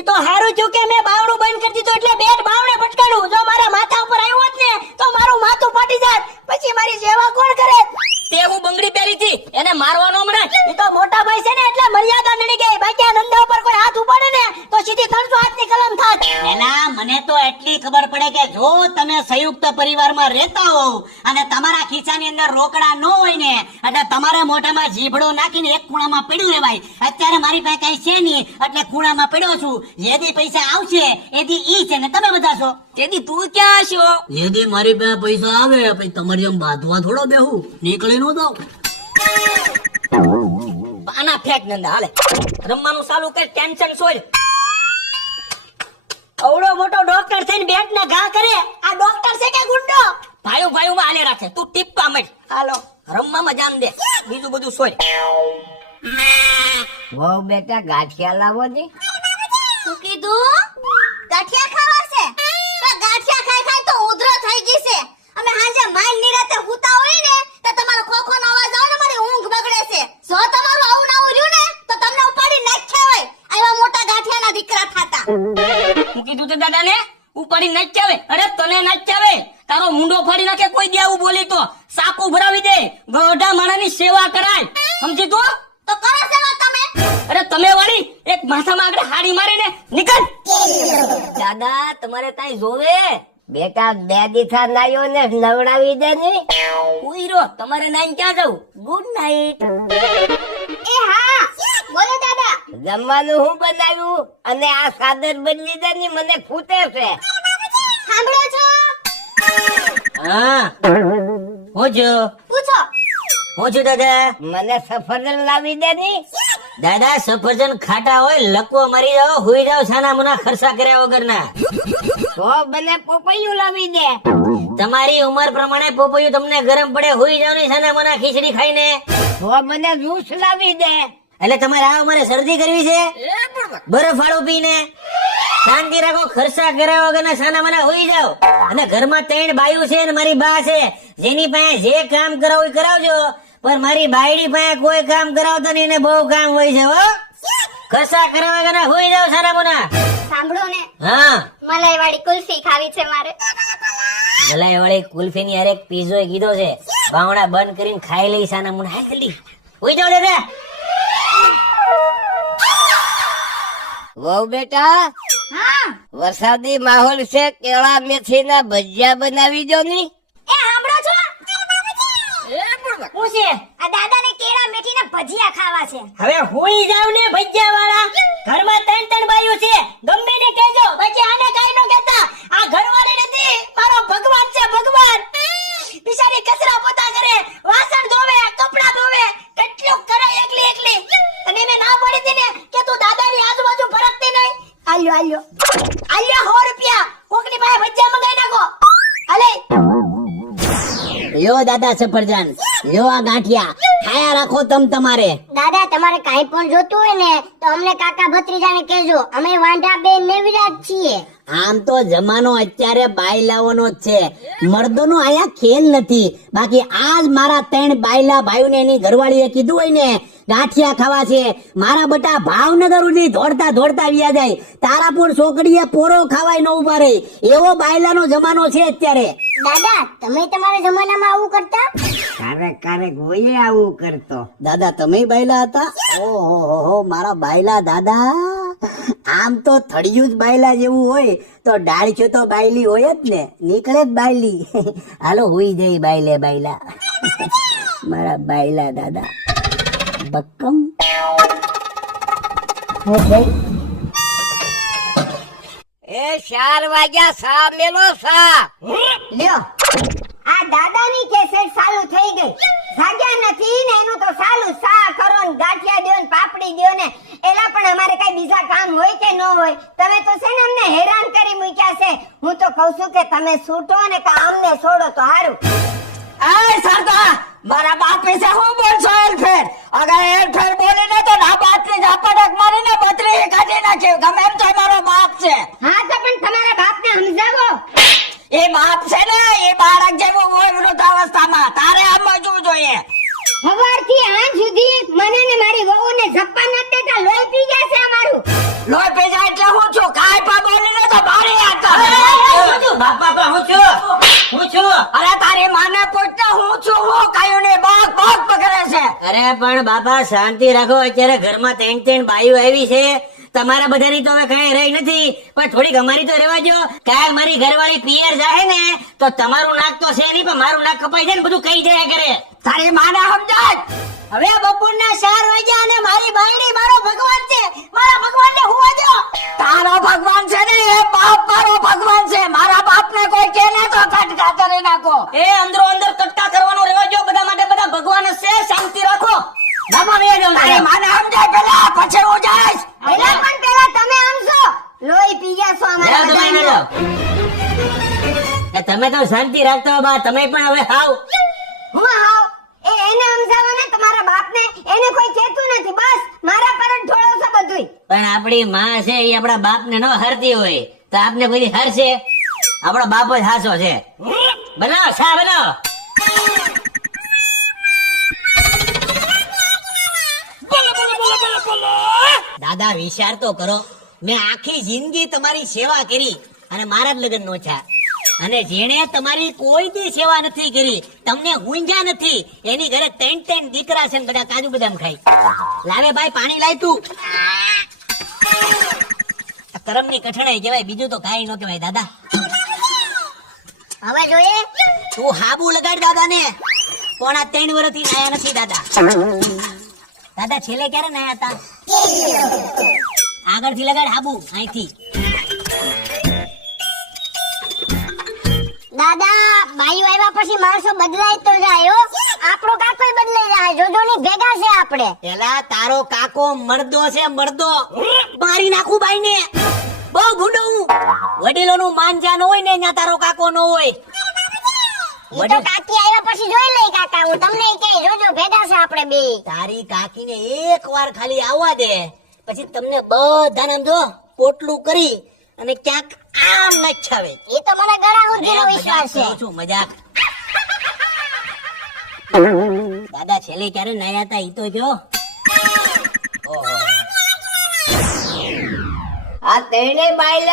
ઈ તો હારું થયું કે મેં બાવડું બંધ કરી દીધું એટલે બેટ બાવડે ભટકાડું. જો મારા માથા ઉપર આવ્યો હોત ને તો મારું માથું ફાટી જાત. પછી મારી સેવા કોણ કરે? તે હું બંગડી પહેરી હતી એને મારવાનો હમણાં. ઈ તો મોટા ભાઈ છે ને એટલે મર્યાદા નડી ગઈ. બાકી આ ધંધા ઉપર કોઈ હાથ ઉપાડે ને તો સીધી 300 હાથની કલમ થાત. એલા મને તો એટલી ખબર પડે કે જો તમે સંયુક્ત પરિવારમાં રહેતા હોવ અને તમારા ખિસ્સાની અંદર રોકડા ન હોય ને એટલે તમારે મોઢામાં જીભડો નાખીને એક ખૂણામાં પડ્યું રહેવાય. અત્યારે મારી પાસે કઈ છે નહીં એટલે ખૂણામાં પડ્યો છું. જેદી પૈસા આવશે એદી ઈ છે ને તમે બધા છો. તેદી તું ક્યાં છો? જેદી મારી પાસે પૈસા આવે પછી તમારી એમ બાંધવા થોડો બેહું નીકળી નો જાવ. આના ફેક નંદા હાલે રમવાનું ચાલુ કર. ટેન્શન છોડ. અવડો મોટો ડોક્ટર થઈને બેટ ના ઘા કરે. આ ડોક્ટર છે કે ગુંડો? ભાઈઓ ભાઈઓ માં હાલે રાખે. તું ટીપા મત. હાલો રમવામાં જાન દે. બીજું બધું છોડ. વહુ બેટા ગાંઠિયા લાવો ને. શું કીધું? ગાંઠિયા ખાવા છે? તો ગાંઠિયા ખાઈ ખાઈ તો ઉધરો થઈ ગઈ છે. અમે હાંજે માઈન નિરાતે હુતા હોય ને તો તમારો ખોખોનો અવાજ આવે ને મારી ઊંઘ બગડે છે. જો તમારું આવું ના રહ્યું ને તો તમને ઉપાડી નાખ્યા હોય. આવા મોટા ગાંઠિયાના દીકરા થાતા. હું કીધું તે દાદા ને ઉપાડી નચાવે. અરે તને નચાવે. તારો મુંડો ફાડી નાખે કોઈ દેવું બોલી તો. સાકુ ભરાવી દે. ગોઢા માણાની સેવા કરાય. સમજી તું? તો કરો સેવા તમે. અરે તમે વાળી એક માથામાં આગળ હાડી મારીને નીકળ. દાદા તમારે કઈ જોવે? બેટા 2 દીથા નાયો ને નવડાવી દે ને. ઉઈરો તમારે નાઈ ક્યાં જવું? Good night. એ હા બોલો દાદા. જમવાનું હું બનાવ્યું અને આ સાદર બદલી દે ને મને ફૂટે છે. સાંભળો છો? હા હોજો પૂછો. હોજો દાદા. મને સફરજન લાવી દે ને. દાદા સફરજન ખાટા હોય લકવો મરી જાવ હુઈ જાવ છાના મુના ખર્ચા કર્યા વગરના. તો મને પોપૈયું લાવી દે. તમારી ઉંમર પ્રમાણે પોપૈયું તમને ગરમ પડે હુઈ જાવ ને છાના મુના ખીચડી ખાઈને. તો મને જ્યુસ લાવી દે. એટલે તમારે આ ઉંમરે શરદી કરવી છે? બરફ વાળું પીને શાંતિ રાખો. ખર્ચા કર્યા વગરના છાના મુના હુઈ જાવ. અને ઘરમાં 3 બાયું છે ને મારી બા છે. જેની પાસે જે કામ કરાવું એ કરાવજો પણ મારી બાયડી પાસે કોઈ કામ કરાવતો નહીં. એને બહુ કામ હોય છે હો. ખર્ચા કર્યા વગરના હુઈ જાવ છાના મુના. સાંભળો ને હા મલાઈ વાળી કુલ્ફી ખાવી છે મારે. મલાઈ વાળી કુલ્ફી ની અરે પીઝો કીધો છે. બાવડા બંધ કરીને ખાઈ લઈ સાના મુના. હાલ જલ્દી હુઈ જાવ દાદા. વહુ બેટા હા વરસાદી માહોલ છે. કેળા મેથી ના ભજીયા બનાવી દો ની. એ સાંભળો છો? હું છે આ દાદાને કેળા મેથીના ભજીયા ખાવા છે. હવે હુઈ જાવ ને ભજીયા વાળા. ઘરમાં 3 બાયું છે. ગમે ને કહેજો. બાકી આને કાઈ નો કહેતા. આ ઘરવાળી નથી મારો ભગવાન છે ભગવાન. બિચારી કચરા પોતા કરે, વાસણ ધોવે, કપડા ધોવે, કેટલું કરે એકલી એકલી. અને મેં ના પડી હતી ને કે તું દાદાની આજુબાજુ ફરકતી નહીં. આલ્યો આલ્યો આલ્યો 100 રૂપિયા. કોકની પાસે ભજીયા મંગાઈ નાખો. અલે લ્યો દાદા સફરજન, લ્યો આ ગાંઠિયા ખાયા રાખો તમારે. દાદા તમારે કાઈ પણ જોતું હોય ને તો અમને કાકા ભત્રીજાને કહેજો. અમે વાંઢા બેન ને વિરાટ છીએ. આમ તો જમાનો અત્યારે બાયલાઓનો જ છે. મર્દોનો આયા ખેલ નથી. બાકી આજ મારા 3 બાયલા ભાઈઓને એની ઘરવાળીએ કીધું હોય ને ગાંઠિયા ખાવા છે, મારા બટા ભાવનગર સુધી દોડતા દોડતા વ્યા જાય. તારાપુર છોકરીએ પોરો ખાવાય ન ઉભા રહી. એવો બાયલાનો જમાનો છે અત્યારે. દાદા તમે તમારા જમાનામાં આવું કરતા? ક્યારેક ક્યારેક હોય આવું કરતો. દાદા તમે બાયલા હતા? ઓહો મારા બાયલા દાદા. આમ તો થડિયું જ બાયલા જેવું હોય તો ડાળખ્યો તો બાયલી હોય જ ને. નીકળે જ બાયલી. હાલો હુઈ જઈ બાયલે બાયલા. મારા બાયલા દાદા બક્કમ. એ 4 વાગ્યા સા મેલો સા. લ્યો આ દાદાની કેસેટ ચાલુ થઈ ગઈ. જાગ્યા નથી ને એનું તો ચાલુ સા કરો ને ગાંઠિયા દો ને પાપડી દો ને. એલા પણ અમારે કઈ બીજા કામ હોય કે ન હોય? તમે તો છે ને અમને હેરાન કરી મૂક્યા છે. હું તો કહું છું કે તમે છૂટો ને કે અમને છોડો તો હારું. આય સરદાર મારા બાપ વિશે હું બોલશો એલફેર? અગર એલફેર બોલે ને તો ના બાપની ઝાપડક મારીને બત્રી કાઢી નાખ્યું. ગમે એમ તો મારો બાપ છે. હા તો પણ તમારા બાપને સમજાવો. એ બાપ છે ને એ બાળક જેવો હોય વૃદ્ધાવસ્થામાં. તારે સમજવું જોઈએ. સવારથી આજ સુધી મને ને મારી વહુને ઝપ્પા નથી દેતા. લોહી પી ગયા છે અમારું. લોહી પી જાય એટલે હું છું બાપા હું છું અરે તારી માને પૂછતો હું છું હું કાયું ને બાગ બાગ પકડે છે. અરે પણ બાપા શાંતિ રાખો, અત્યારે ઘરમાં ત્રણ બાઈઓ આવી છે. તમારા બધાની તો હવે કઈ રહી નથી, પણ થોડીક અમારી તો રહેવા દો. કાલ મારી ઘરવાળી પિયર જાય ને તો તમારું નાક તો છે નહીં, પણ મારું નાક કપાઈ જાય ને બધું કઈ જાય કરે. તારી માને સમજાય. હવે બપોરના 4 વાગ્યા અને મારી બાયડી મારો ભગવાન છે. મારા ભગવાનને હું વાજો. તારો ભગવાન છે ને એ બાપ મારો ભગવાન છે. મારા બાપને કોઈ કે ને તો કટકા કરી નાખો. એ અંદરો અંદર કટકા કરવાનો રહેવા દો. બધા માટે બધા ભગવાન જ છે, શાંતિ રાખો. બાપા મેં જાઉં તારી માને સમજાય પેલા, પછી હું જઈશ. એટલે પણ પેલા તમે સમજો, લોહી પી ગયા છો અમારા જાઓ તમે બધાનું. જાઓ. એ તમે તો શાંતિ રાખતા હો બા, તમે પણ હવે હાવ. હું હાવ એને સમજાવો ને તમારા બાપને, એને કોઈ કહેતું નથી. બસ મારા પર જ ઢોળો છે બધુંય. પણ આપણી માં છે એ આપણા બાપ ને ન હરતી હોય તો આપને કોઈ હરશે? આપણો બાપ જ હાસો છે. બનાવો શા બનાવો. દાદા વિચાર તો કરો, મેં આખી જિંદગી તમારી સેવા કરી અને મારા જ લગ્ન નો થયા, અને જેણે તમારી કોઈ દી સેવા નથી કરી, તમને હુંજા નથી, એની ઘરે 3 દીકરા છે ને બધા કાજુ બદામ ખાય. લાવે ભાઈ પાણી લાય તું. કરમ ની કઠણાઈ કહેવાય, બીજું તો કાંઈ ન કહેવાય. દાદા હવે જોઈએ તું હાબુ લગાડ દાદા ને. પોણા 3 વર્ષથી નાયા નથી દાદા. દાદા છેલ્લે ક્યારે નાયા હતા? આગળથી લગાડ હાબુ, અહીંથી. દાદા બાયું આવ્યા પછી માણસો બદલાય તો જાય હો. આપણો કાકોય બદલાઈ જાય. જોજો ની ભેગા છે આપણે. પેલા તારો કાકો મરદો છે, મરદો. મારી નાખું બાઈ ને. બહુ ભૂંડો હું. વડીલો નું માન જ્યાં ન હોય ને ત્યાં તારો કાકો ન હોય. ઈ તો કાકી આવ્યા પછી જોઈ લઈ કાકા. હું તમને કે જોજો ભેગા છે આપણે બે. તારી કાકીને એક વાર ખાલી આવવા દે, પછી તમને બધાને આમ જો પોટલું કરી અને ક્યાંક આમ નચાવે. એ તો મને ગળા સુધીનો વિશ્વાસ છે. મજાક. દાદા છેલ્લે ક્યારે નાયા હતા ઈ તો જો. આ તેને બાયલા